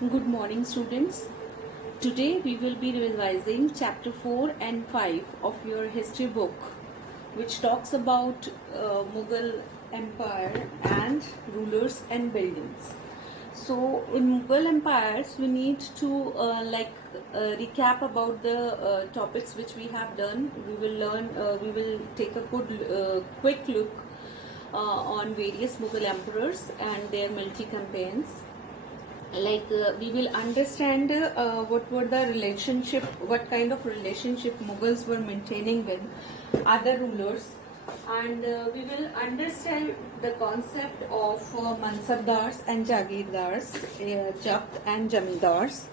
Good morning, students. Today we will be revising chapter 4 and 5 of your history book, which talks about Mughal Empire and rulers and buildings. So, in Mughal empires, we need to recap about the topics which we have done. We will learn. We will take a quick look on various Mughal emperors and their military campaigns. We will understand what were the relationship, what kind of relationship Mughals were maintaining with other rulers, and we will understand the concept of mansabdars and jagirdars, japt and jamindars.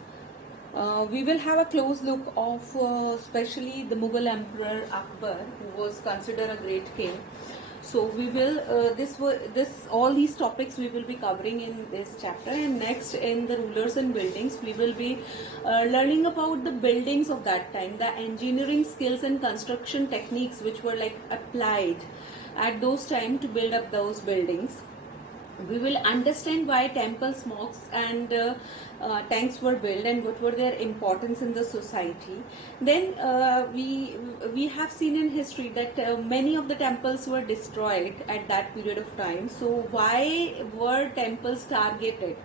We will have a close look of especially the Mughal Emperor Akbar, who was considered a great king. So we will all these topics we will be covering in this chapter, and next in the rulers and buildings we will be learning about the buildings of that time, the engineering skills and construction techniques which were applied at those time to build up those buildings. We will understand why temples, mosques and tanks were built and what were their importance in the society. Then we have seen in history that many of the temples were destroyed at that period of time. So why were temples targeted,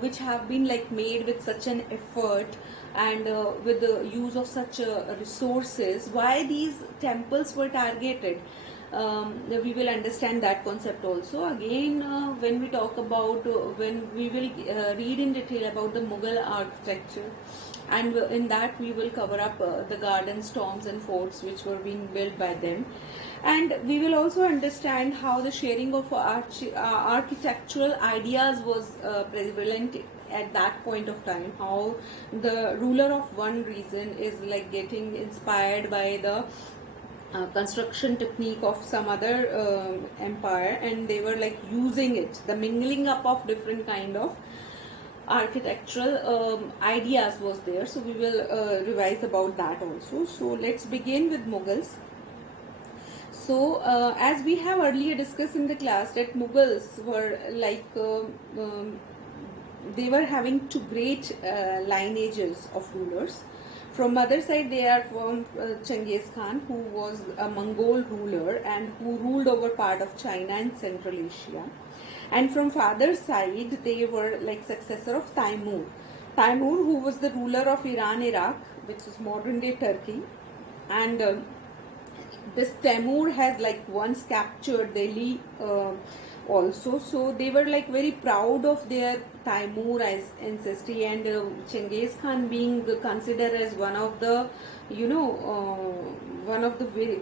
which have been made with such an effort and with the use of such resources? Why these temples were targeted? We will understand that concept also. Again, when we talk about, when we will read in detail about the Mughal architecture, and in that we will cover up the gardens, tombs and forts which were being built by them. And we will also understand how the sharing of architectural ideas was prevalent at that point of time, how the ruler of one region is getting inspired by the construction technique of some other empire, and they were using it, the mingling up of different kind of architectural ideas was there. So we will revise about that also. So let's begin with Mughals. So as we have earlier discussed in the class, that Mughals were they were having two great lineages of rulers. From mother side, they are from Genghis Khan, who was a Mongol ruler and who ruled over part of China and Central Asia. And from father's side, they were successor of Taimur. Taimur, who was the ruler of Iran, Iraq, which is modern day Turkey. And this Taimur has once captured Delhi also. So they were very proud of their Taimur as ancestry, and Genghis Khan being considered as one of the one of the very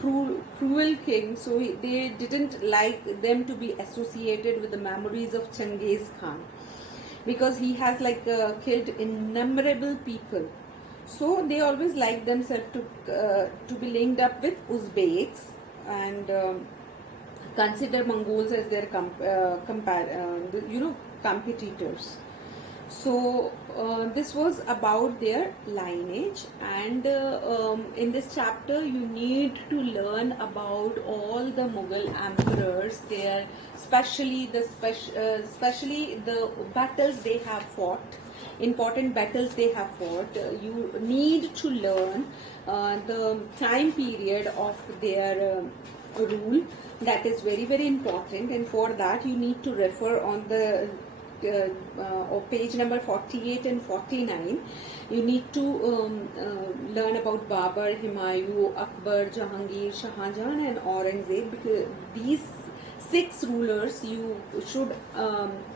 cruel kings. So they didn't like them to be associated with the memories of Genghis Khan, because he has killed innumerable people. So they always like themselves to be linked up with Uzbeks and consider Mongols as their competitors. So this was about their lineage, and in this chapter you need to learn about all the Mughal emperors, their especially the battles they have fought, important battles they have fought. You need to learn the time period of their rule. That is very, very important, and for that you need to refer on the page number 48 and 49. You need to learn about Babur, Humayun, Akbar, Jahangir, Shah Jahan and Aurangzeb, because these 6 rulers you should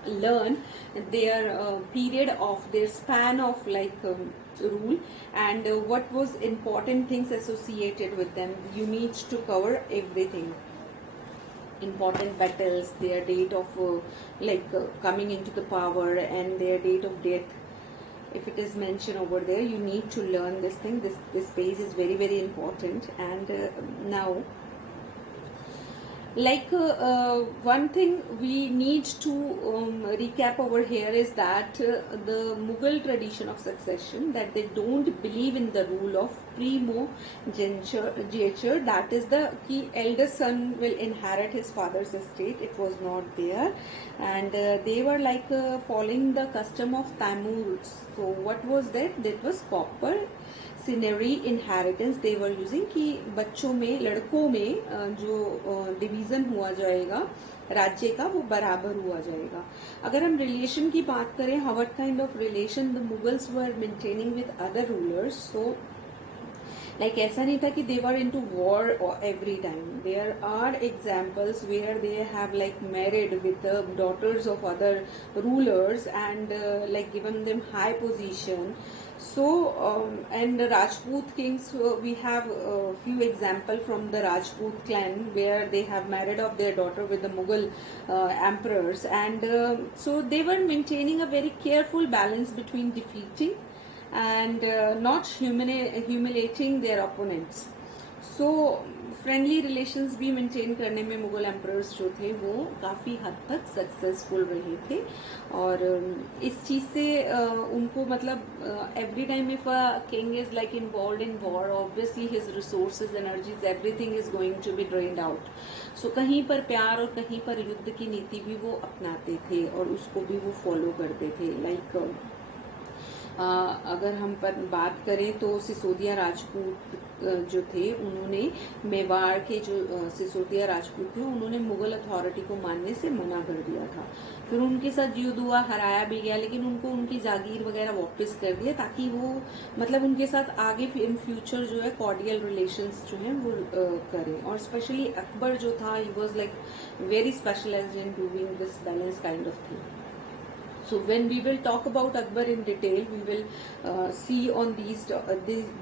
learn their period of their span of rule, and what was important things associated with them. You need to cover everything, important battles, their date of coming into the power, and their date of death. If it is mentioned over there, you need to learn this thing. This page is very, very important. And now Like one thing we need to recap over here is that the Mughal tradition of succession, that they don't believe in the rule of primogeniture, that is the key eldest son will inherit his father's estate. It was not there, and they were like following the custom of Taimurs. So what was that? That was copper scenery inheritance they were using कि बच्चों में, लड़कों में जो division हुआ जाएगा राज्य का वो बराबर हुआ जाएगा. अगर हम रिलेशन की बात करें, what kind of relation the Mughals were maintaining with other rulers. So like ऐसा नहीं था कि they were into war every time. There are examples where they have like married with the daughters of other rulers and like given them high position. So and the Rajput kings, we have a few example from the Rajput clan where they have married off their daughter with the Mughal emperors, and so they were maintaining a very careful balance between defeating and not humiliating their opponents. So friendly relations भी maintain करने में Mughal emperors जो थे वो काफ़ी हद तक successful रहे थे. और इस चीज़ से उनको मतलब every time if a king is like involve in war, obviously his resources, energies, everything is going to be drained out. So कहीं पर प्यार और कहीं पर युद्ध की नीति भी वो अपनाते थे और उसको भी वो फॉलो करते थे. लाइक अगर हम पर बात करें तो सिसोदिया राजपूत जो थे, उन्होंने मेवाड़ के जो सिसोदिया राजपूत थे उन्होंने मुगल अथॉरिटी को मानने से मना कर दिया था. फिर उनके साथ युद्ध हुआ, हराया भी गया, लेकिन उनको उनकी जागीर वगैरह वापस कर दिया ताकि वो मतलब उनके साथ आगे इन फ्यूचर जो है कॉर्डियल रिलेशंस जो हैं वो करें. और स्पेशली अकबर जो था, he was like very specialised in doing this balance kind of thing. So when we will talk about Akbar in detail, we will see on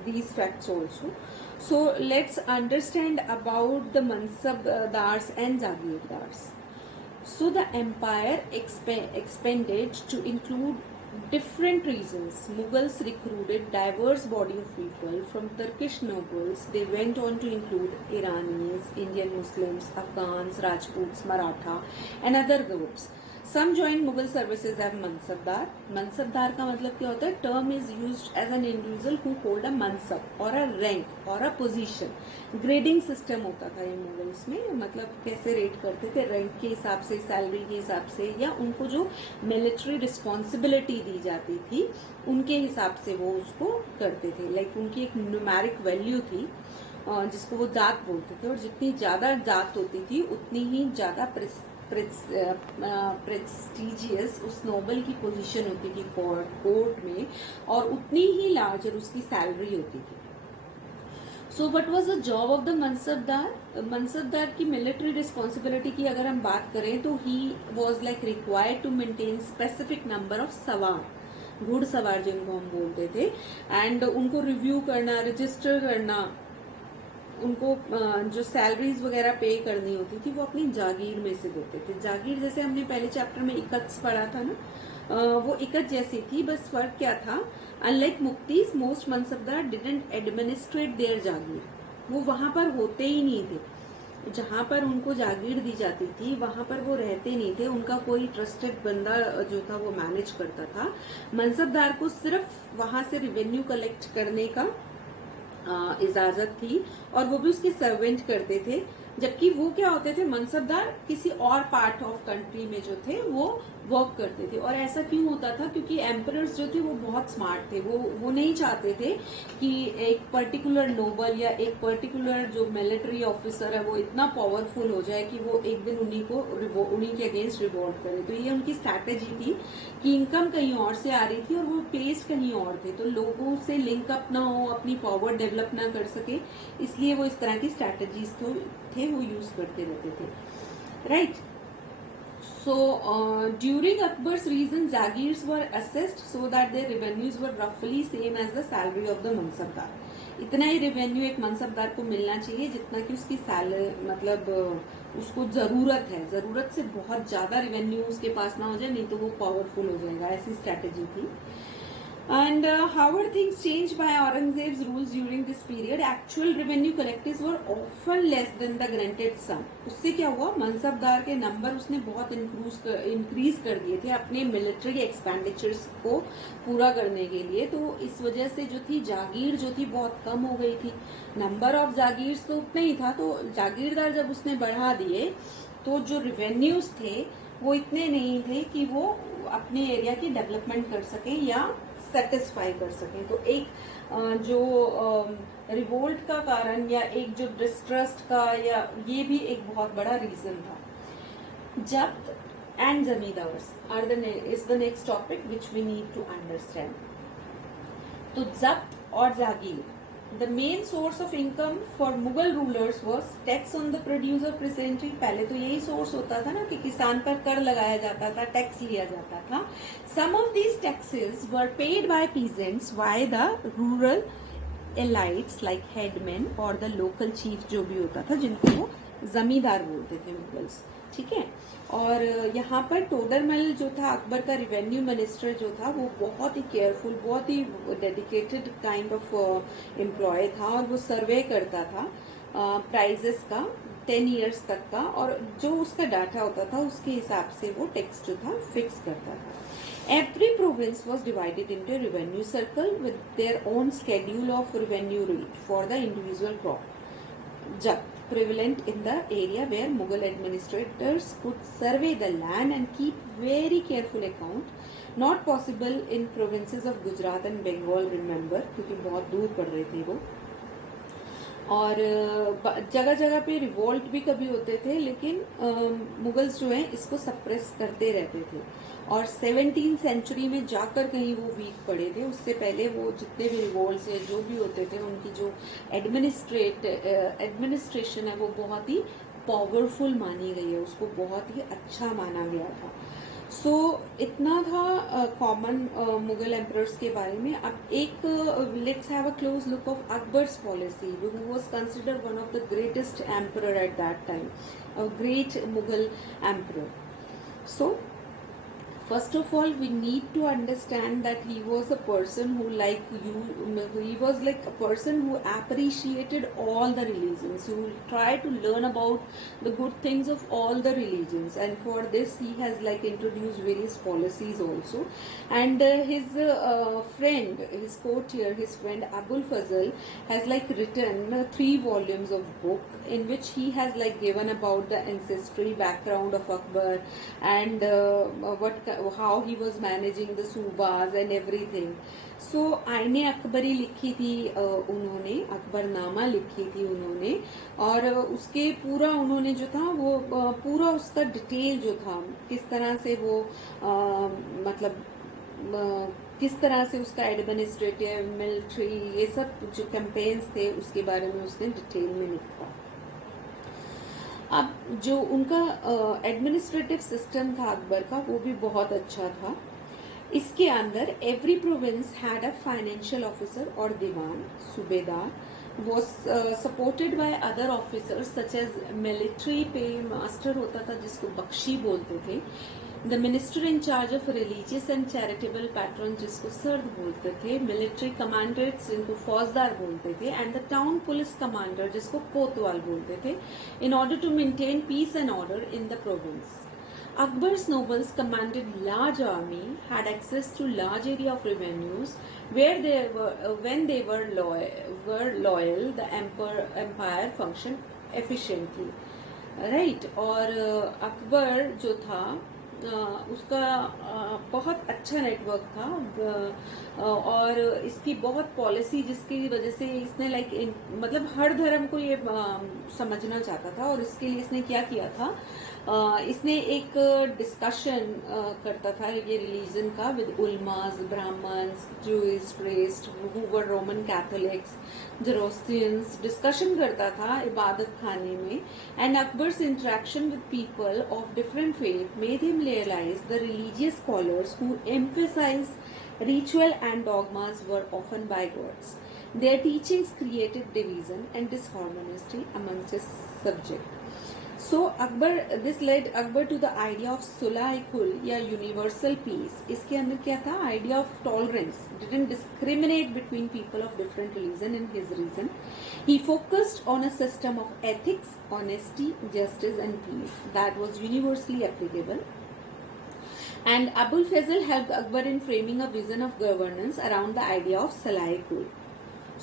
these facts also. So let's understand about the Mansabdars and Jagirdars. So the empire expanded to include different regions. Mughals recruited diverse body of people from Turkish nobles. They went on to include Iranis, Indian Muslims, Afghans, Rajputs, Maratha and other groups. Some joined Mughal services as Mansabdar. Mansabdar का मतलब क्या होता है? Term is used as an individual who hold a mansab or a rank or a position. Grading system होता था ये Mughals में. मतलब कैसे रेट करते थे? रैंक के हिसाब से, सैलरी के हिसाब से, या उनको जो मिलिट्री रिस्पॉन्सिबिलिटी दी जाती थी उनके हिसाब से वो उसको करते थे. लाइक उनकी एक न्यूमेरिक वैल्यू थी जिसको वो जात बोलते थे, और जितनी ज्यादा जात होती थी उतनी ही ज्यादा प्रेस्टिजियस उस नोबल की पोजीशन होती थी कोर्ट में, और उतनी ही लार्जर उसकी सैलरी होती थी. So what was the job of the mansabdar? Mansabdar की मिलिट्री रिस्पॉन्सिबिलिटी की अगर हम बात करें तो he was like required to maintain specific number of sawar, घुड़सवार जिनको हम बोलते थे, एंड उनको रिव्यू करना, रजिस्टर करना, उनको जो सैलरीज वगैरह पे करनी होती थी वो अपनी जागीर में से देते थे. जागीर जैसे हमने पहले चैप्टर में इकत पढ़ा था ना, वो इकत जैसी थी, बस फर्क क्या था? Unlike muqtis, most mansabdar didn't administrate their jagir. वो वहां पर होते ही नहीं थे. जहां पर उनको जागीर दी जाती थी वहां पर वो रहते नहीं थे. उनका कोई ट्रस्टेड बंदा जो था वो मैनेज करता था. मनसबदार को सिर्फ वहां से रिवेन्यू कलेक्ट करने का इजाजत थी, और वो भी उसके सर्वेंट करते थे. जबकि वो क्या होते थे? मनसबदार किसी और पार्ट ऑफ कंट्री में जो थे वो वर्क करते थे. और ऐसा क्यों होता था? क्योंकि एम्परर्स जो थे वो बहुत स्मार्ट थे. वो नहीं चाहते थे कि एक पर्टिकुलर नोबल या एक पर्टिकुलर जो मिलिट्री ऑफिसर है वो इतना पावरफुल हो जाए कि वो एक दिन उन्हीं के अगेंस्ट रिवोल्ट करे. तो ये उनकी स्ट्रैटेजी थी कि इनकम कहीं और से आ रही थी और वो प्लेस्ड कहीं और थे, तो लोगों से लिंकअप ना हो, अपनी पावर डेवलप ना कर सके, इसलिए वो इस तरह की स्ट्रैटेजीज थे वो यूज करते रहते थे. Right. So during Akbar's reign, Jagirs were assessed so that their revenues were roughly same as the salary of the Mansabdar. इतना ही रेवेन्यू एक मनसबदार को मिलना चाहिए जितना कि उसकी सैलरी, मतलब उसको जरूरत है. जरूरत से बहुत ज्यादा रेवेन्यू उसके पास ना हो जाए, नहीं तो वो पावरफुल हो जाएगा. ऐसी स्ट्रैटेजी थी. And how were things changed by Aurangzeb's rules during this period? Actual revenue collectors were often less than the granted sum. उससे क्या हुआ, मनसबदार के नंबर उसने बहुत इंक्रीज कर दिए थे अपने मिलिट्री एक्सपेंडिचर्स को पूरा करने के लिए. तो इस वजह से जो थी जागीर जो थी बहुत कम हो गई थी. नंबर ऑफ जागीर तो उतना ही था. तो जागीरदार जब उसने बढ़ा दिए तो जो रिवेन्यूज थे वो इतने नहीं थे कि वो अपने एरिया की डेवलपमेंट कर सकें या सेटिस्फाई कर सकें. तो एक जो रिवोल्ट का कारण या एक जो डिस्ट्रस्ट का या ये भी एक बहुत बड़ा रीजन था. Zabt and zamindars are is the next topic which we need to understand. तो जब्त और जागीर, the main source of income for Mughal rulers was tax on the produce of peasantry. पहले तो यही सोर्स होता था ना कि किसान पर कर लगाया जाता था, टैक्स लिया जाता था. Some of these taxes were paid by peasants by the rural elites like headmen or the local chief जो भी होता था, जिनको वो जमींदार बोलते थे मुगल्स. ठीक है. और यहाँ पर टोडरमल जो था अकबर का रिवेन्यू मिनिस्टर जो था वो बहुत ही केयरफुल, बहुत ही डेडिकेटेड काइंड ऑफ एम्प्लॉय था. और वो सर्वे करता था प्राइजेस का 10 इयर्स तक का, और जो उसका डाटा होता था उसके हिसाब से वो टैक्स जो था फिक्स करता था. Every province was divided into a revenue circle with their own schedule of revenue rate for the individual crop. Jab prevalent in the area where Mughal administrators could survey the land and keep very careful account. Not possible in provinces of Gujarat and Bengal, remember, क्योंकि बहुत दूर पड़ रहे थे वो. और जगह जगह पे रिवोल्ट भी कभी होते थे, लेकिन मुगल्स जो हैं इसको सप्रेस करते रहते थे. और 17th सेंचुरी में जाकर कहीं वो वीक पड़े थे. उससे पहले वो जितने भी रिवोल्ट्स या जो भी होते थे उनकी जो एडमिनिस्ट्रेशन है वो बहुत ही पावरफुल मानी गई है, उसको बहुत ही अच्छा माना गया था. सो इतना था कॉमन मुगल एम्परर्स के बारे में. अब एक let's have a close look of Akbar's policy, who was considered one of the greatest emperor at that time, a great Mughal emperor. So first of all we need to understand that he was a person who, like he was like a person who appreciated all the religions, who tried to learn about the good things of all the religions, and for this he has like introduced various policies also. And his friend, his courtier, his friend Abul Fazl has like written 3 volumes of book in which he has like given about the ancestry background of Akbar and how he was managing the सूबाज and everything. So आईने अकबरी लिखी थी उन्होंने, अकबरनामा लिखी थी उन्होंने, और उसके पूरा उन्होंने जो था वो पूरा उसका डिटेल जो था किस तरह से वो मतलब किस तरह से उसका एडमिनिस्ट्रेटिव, मिलिट्री, ये सब जो कैंपेन्स थे उसके बारे में उसने डिटेल में लिखा. अब जो उनका एडमिनिस्ट्रेटिव सिस्टम था अकबर का वो भी बहुत अच्छा था. इसके अंदर every province had a financial officer और दीवान, सूबेदार, was supported by other officers such as military पे मास्टर होता था जिसको बख्शी बोलते थे, the minister in charge of religious and charitable patrons जिसको सर्द बोलते थे, military commanders जिनको फौजदार बोलते थे, and the town police commander जिसको कोतवाल बोलते थे, in order to maintain peace and order in the province. Akbar's nobles commanded large army, had access to large area of revenues, where they were when they were loyal, the empire functioned efficiently, right. और अकबर जो था उसका बहुत अच्छा network था और इसकी बहुत पॉलिसी जिसकी वजह से इसने लाइक मतलब हर धर्म को ये समझना चाहता था. और इसके लिए इसने क्या किया था, इसने एक डिस्कशन करता था ये रिलीजन का with ulamas, Brahmins, Jewish priest who were Roman Catholics, Zoroastrians, discussion करता था इबादत खाने में. And Akbar's interaction with people of different faith made him realise the religious scholars who emphasise ritual and dogmas were often bigots. Their teachings created division and disharmony amongst his subjects. So Akbar, this led Akbar to the idea of Sulh-e-Kul या universal peace. इसके अंदर क्या था? Idea of tolerance, didn't discriminate between people of different religion in his reason. He focused on a system of ethics, honesty, justice and peace that was universally applicable. And Abul Fazl helped Akbar in framing a vision of governance around the idea of Sulh-e-Kul.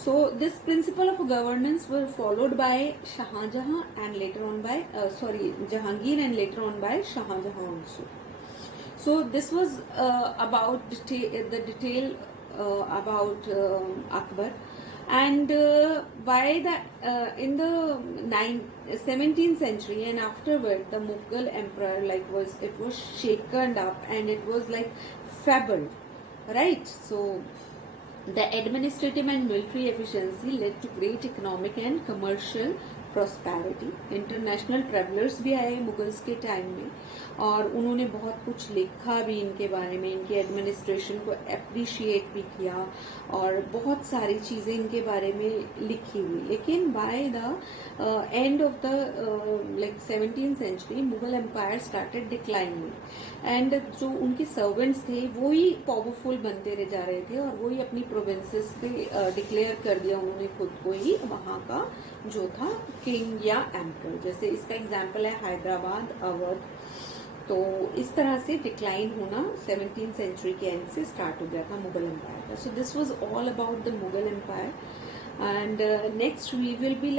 So this principle of governance were followed by Shah Jahan and later on by Jahangir and later on by Shah Jahan also. So this was about the detail about Akbar, and by the in the 17th century and afterward the Mughal empire was shaken up and it was like fabled, right? So the administrative and military efficiency led to great economic and commercial prosperity. International travelers भी आए Mughals के time में और उन्होंने बहुत कुछ लिखा भी इनके बारे में, इनके एडमिनिस्ट्रेशन को अप्रिशिएट भी किया और बहुत सारी चीज़ें इनके बारे में लिखी हुई. लेकिन by the end of the 17th century Mughal empire started declining and जो उनके सर्वेंट्स थे वो ही पावरफुल बनते रह जा रहे थे और वो ही अपनी प्रोविंसेस पे डिक्लेयर कर दिया उन्होंने खुद को ही वहाँ का जो था किंग या एम्पर. जैसे इसका एग्जाम्पल है हैदराबाद, अवध. तो इस तरह से डिक्लाइन होना 17th सेंचुरी के एंड से स्टार्ट हो गया था मुगल एम्पायर का. So this was all about the Mughal empire. And next we will be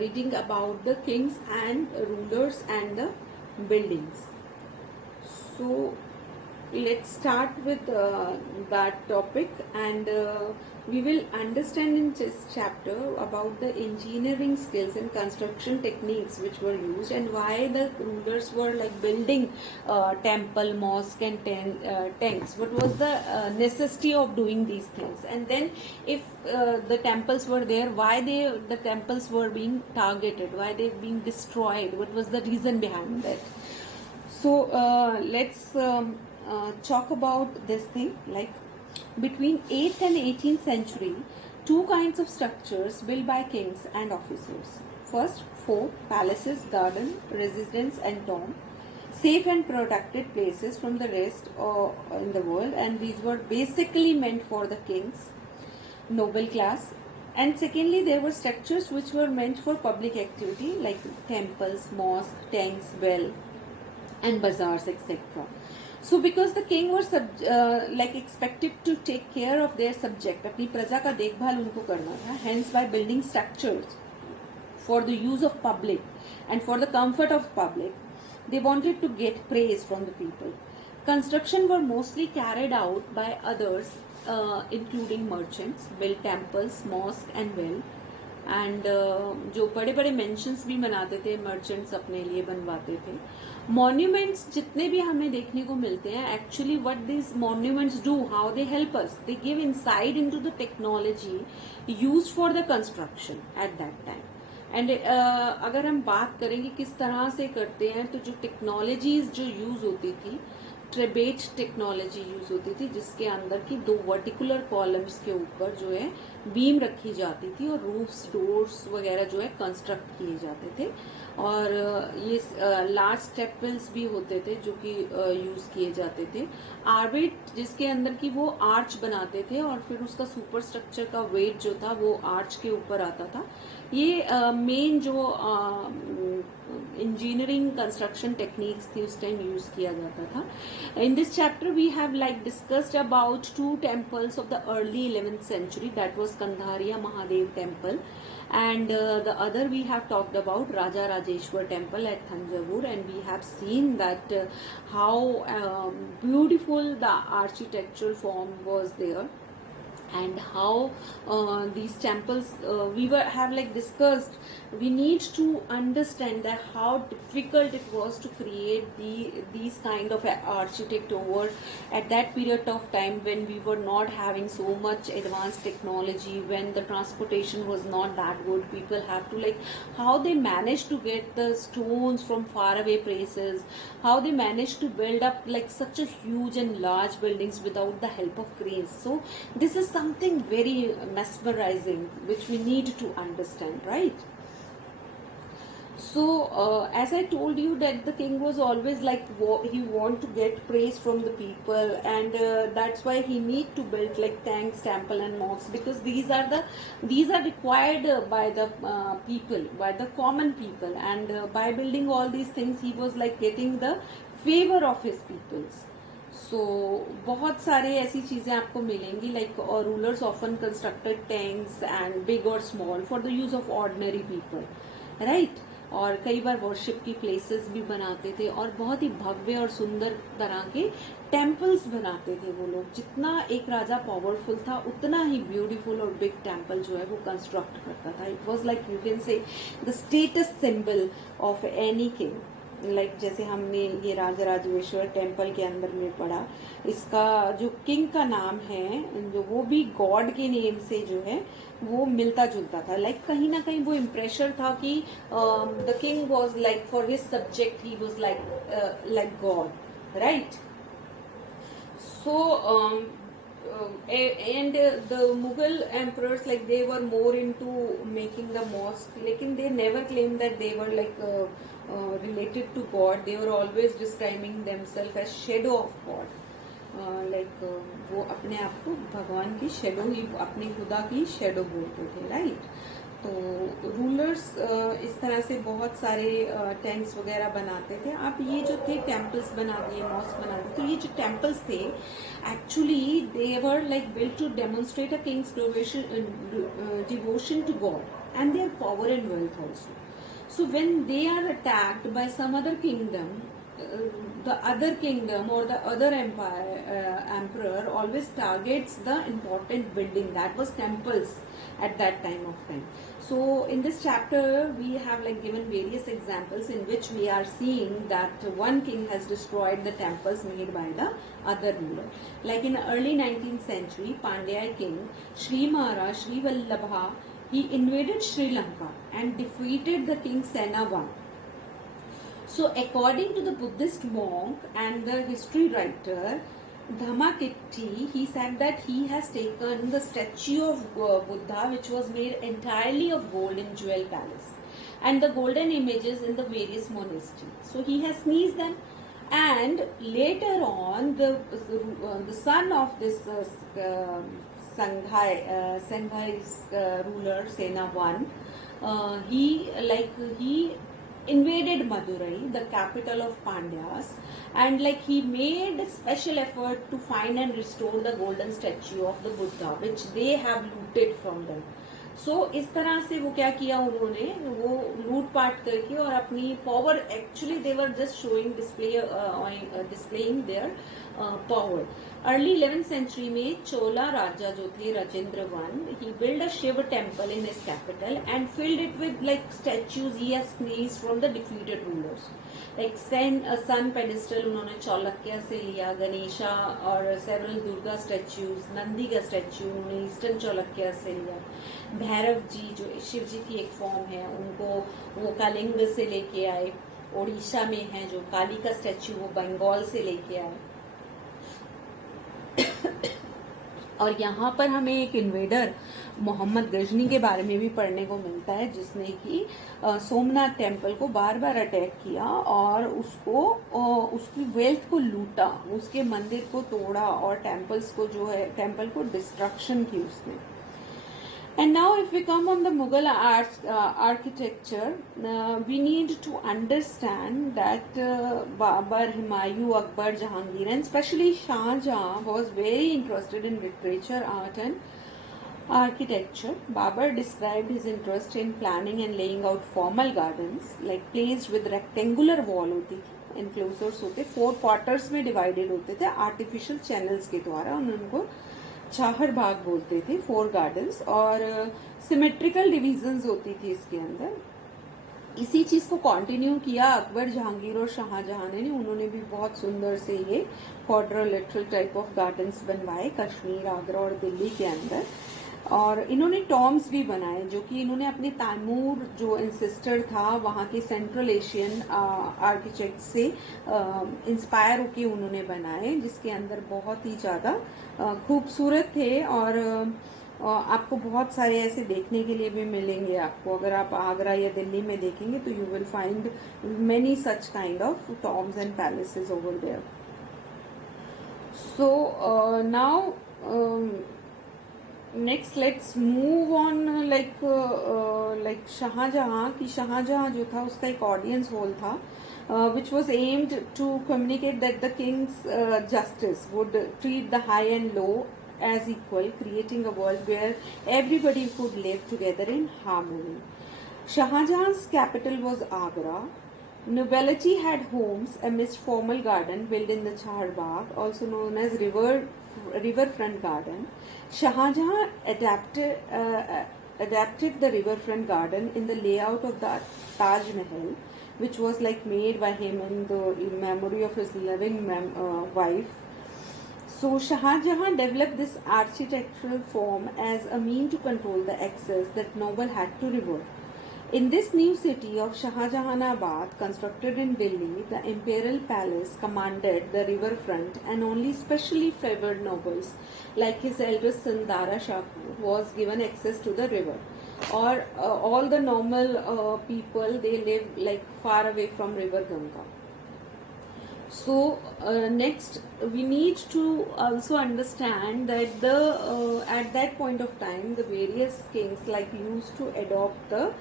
reading about the kings and rulers and the buildings. So let's start with that topic, and we will understand in this chapter about the engineering skills and construction techniques which were used and why the rulers were building temple, mosque and tanks. What was the necessity of doing these things, and then if the temples were there, why the temples were being targeted, why they being destroyed, what was the reason behind that. So let's talk about this thing. Between 8th and 18th century, two kinds of structures built by kings and officers. First, fort, palaces, garden, residence and tomb, safe and protected places from the rest in the world, and these were basically meant for the kings, noble class. And secondly, there were structures which were meant for public activity like temples, mosques, tanks, well and bazaars, etc. So because the king was expected to take care of their subject, अपनी प्रजा का देखभाल उनको करना था, hence by building structures for the use of public and for the comfort of public, they wanted to get praise from the people. Construction were mostly carried out by others, including merchants, built temples, mosques and well. And जो बड़े बड़े mentions भी बनाते थे, merchants अपने लिए बनवाते थे. मॉन्यूमेंट्स जितने भी हमें देखने को मिलते हैं, actually what this monuments do, how they help us, they give insight into the technology used for the construction at that time. And अगर हम बात करें कि किस तरह से करते हैं, तो जो टेक्नोलॉजीज जो यूज होती थी, ट्रेबेट टेक्नोलॉजी यूज होती थी, जिसके अंदर की 2 वर्टिकुलर कॉलम्स के ऊपर जो है बीम रखी जाती थी और रूफ्स, डोर्स वगैरह जो है कंस्ट्रक्ट किए जाते थे. और ये लार्ज स्टेप वेल्स भी होते थे जो कि यूज किए जाते थे. आर्बिट जिसके अंदर की वो आर्च बनाते थे और फिर उसका सुपर स्ट्रक्चर का वेट जो था वो आर्च के ऊपर आता था. ये मेन जो इंजीनियरिंग कंस्ट्रक्शन टेक्निक्स थी उस टाइम यूज किया जाता था. In this chapter we have discussed about 2 temples of the early 11th century, that was Kandhariya Mahadev temple, and the other we have talked about Raja Rajeshwar temple at Thanjavur, and we have seen that how beautiful the architectural form was there, and how these temples we have discussed. We need to understand that how difficult it was to create these kind of architect over at that period of time when we were not having so much advanced technology, when the transportation was not that good. People have to how they managed to get the stones from far away places, how they managed to build up such a huge and large buildings without the help of cranes. So this is something very mesmerizing which we need to understand, right? So as I told you that the king was always like he want to get praise from the people, and that's why he need to build like tanks, temple and mosques, because these are required by the people, by the common people, and by building all these things he was like getting the favor of his peoples. So बहुत सारे ऐसी चीज़ें आपको मिलेंगी, like rulers often constructed tanks and big or small for the use of ordinary people, right? और कई बार worship की places भी बनाते थे, और बहुत ही भव्य और सुंदर तरह के टेम्पल्स बनाते थे वो लोग। जितना एक राजा पावरफुल था उतना ही ब्यूटीफुल और बिग टेम्पल जो है वो कंस्ट्रक्ट करता था। It was like you can say the status symbol of any king. Like जैसे हमने ये राजराजेश्वर टेम्पल के अंदर में पढ़ा, इसका जो किंग का नाम है जो वो भी गॉड के नेम से जो है वो मिलता जुलता था। लाइक कहीं ना कहीं वो इम्प्रेशन था कि the king was like for his subject he was like God, right? So and the Mughal emperors, like they were more into making the mosque, लेकिन they never claimed that they were like related to God. They were always describing themselves as shadow of God. वो अपने आप को भगवान की shadow ही, अपनी खुदा की शेडो बोलते थे, राइट? तो रूलर्स इस तरह से बहुत सारे टेंट्स वगैरह बनाते थे। आप ये जो थे टेम्पल्स बना दिए, मॉस्क बना दिए, तो ये जो टेम्पल्स थे actually they were like built to demonstrate a king's devotion to god and their power and wealth also. So when they are attacked by some other kingdom, the other kingdom or the other emperor always targets the important building, that was temples at that time of time. So in this chapter we have like given various examples in which we are seeing that one king has destroyed the temples made by the other ruler. Like in early 19th century, Pandya king Sri Maharaj Sri Vallabha, he invaded Sri Lanka and defeated the king Sena I. So according to the Buddhist monk and the history writer Dhammakitti, he said that he has taken the statue of Buddha, which was made entirely of gold in Jewel Palace, and the golden images in the various monasteries. So he has sneezed them, and later on the son of this Sanghai's ruler Sena I, he invaded Madurai, the capital of Pandyas, and like he made special effort to find and restore the golden statue of the Buddha which they have looted from them. So इस तरह से वो क्या किया उन्होंने, वो लूटपाट करके और अपनी power, actually they were just showing displaying their power. Early 11th century में चोला राजा जो थे Rajendra I, he built a Shiva temple in his capital and filled it with like statues he has sneezed from the defeated rulers. Like sun pedestal उन्होंने चौलक्य से लिया, गणेशा और several Durga statues, Nandi का statue उन्होंने eastern चौलक्य से लिया, भैरव जी जो शिव जी की एक फॉर्म है उनको वो कलिंग से लेके आए, ओडिशा में है जो काली का स्टैच्यू वो बंगाल से लेके आए। और यहाँ पर हमें एक इन्वेडर मोहम्मद गजनी के बारे में भी पढ़ने को मिलता है, जिसने कि सोमनाथ टेम्पल को बार बार अटैक किया और उसकी वेल्थ को लूटा, उसके मंदिर को तोड़ा और टेम्पल्स को जो है टेम्पल को डिस्ट्रक्शन की उसने। And now if we come on the Mughal architecture, we need to understand that Babur, Humayun, Akbar, Jahangir and especially Shah Jahan was very interested in literature, art and architecture. Babur described his interest in planning and laying out formal gardens, like placed with rectangular wall होती थी, enclosures होते, 4 quarters में divided होते थे artificial channels के द्वारा, उनको चाहर बाग बोलते थे, 4 गार्डन्स, और सिमेट्रिकल डिविजन्स होती थी इसके अंदर। इसी चीज को कंटिन्यू किया अकबर, जहांगीर और शाहजहां ने, उन्होंने भी बहुत सुंदर से ये क्वाड्रिलेटरल टाइप ऑफ गार्डन्स बनवाए कश्मीर, आगरा और दिल्ली के अंदर। और इन्होंने टॉम्स भी बनाए जो कि इन्होंने अपने तैमूर जो इंसिस्टर था वहाँ के सेंट्रल एशियन आर्किटेक्ट से इंस्पायर होके उन्होंने बनाए, जिसके अंदर बहुत ही ज़्यादा खूबसूरत थे और आपको बहुत सारे ऐसे देखने के लिए भी मिलेंगे। आपको अगर आप आगरा या दिल्ली में देखेंगे तो you will find many such kind of tombs and palaces over there. So now next let's move on, like Shahjahan कि शाहजहां जो था उसका एक ऑडियंस हॉल था which was aimed to communicate that the king's justice would treat the high and low as equal, creating a world where everybody could live together in harmony. Shahjahan's capital was Agra. Nobility had homes amidst formal garden built in the Chaharbagh, also known as riverfront garden. Shahjahan adapted the riverfront garden in the layout of the Taj Mahal, which was like made by him in memory of his living wife. So Shahjahan developed this architectural form as a mean to control the access that noble had to river. In this new city of Shahjahanabad, constructed in Delhi, the imperial palace commanded the riverfront, and only specially favored nobles like his eldest son Dara Shah was given access to the river. Or all the normal people, they live like far away from river Ganga. So next we need to also understand that the at that point of time the various kings like used to adopt the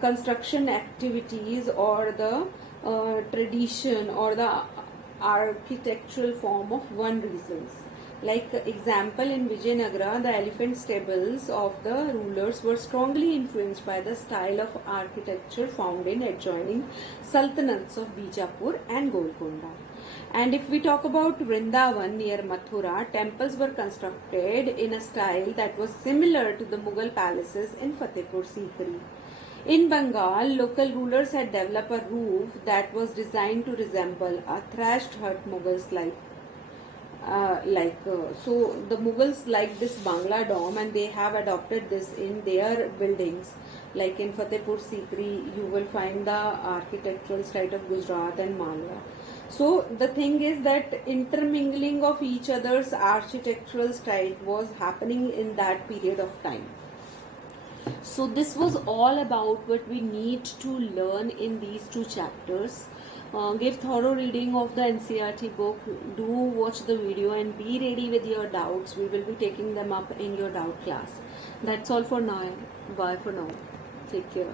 construction activities or the tradition or the architectural form of one regions. Like example, in Vijayanagara, the elephant stables of the rulers were strongly influenced by the style of architecture found in adjoining sultanates of Bijapur and Golconda. And if we talk about Vrindavan near Mathura, temples were constructed in a style that was similar to the Mughal palaces in Fatehpur Sikri. In Bengal, local rulers had developed a roof that was designed to resemble a thatched hut Mughals so the Mughals liked this Bangla dome and they have adopted this in their buildings. Like in Fatehpur Sikri, you will find the architectural style of Gujarat and Malwa. So the thing is that intermingling of each other's architectural style was happening in that period of time. So this was all about what we need to learn in these two chapters. Give thorough reading of the NCERT book. Do watch the video and be ready with your doubts. We will be taking them up in your doubt class. That's all for now. Bye for now. Take care.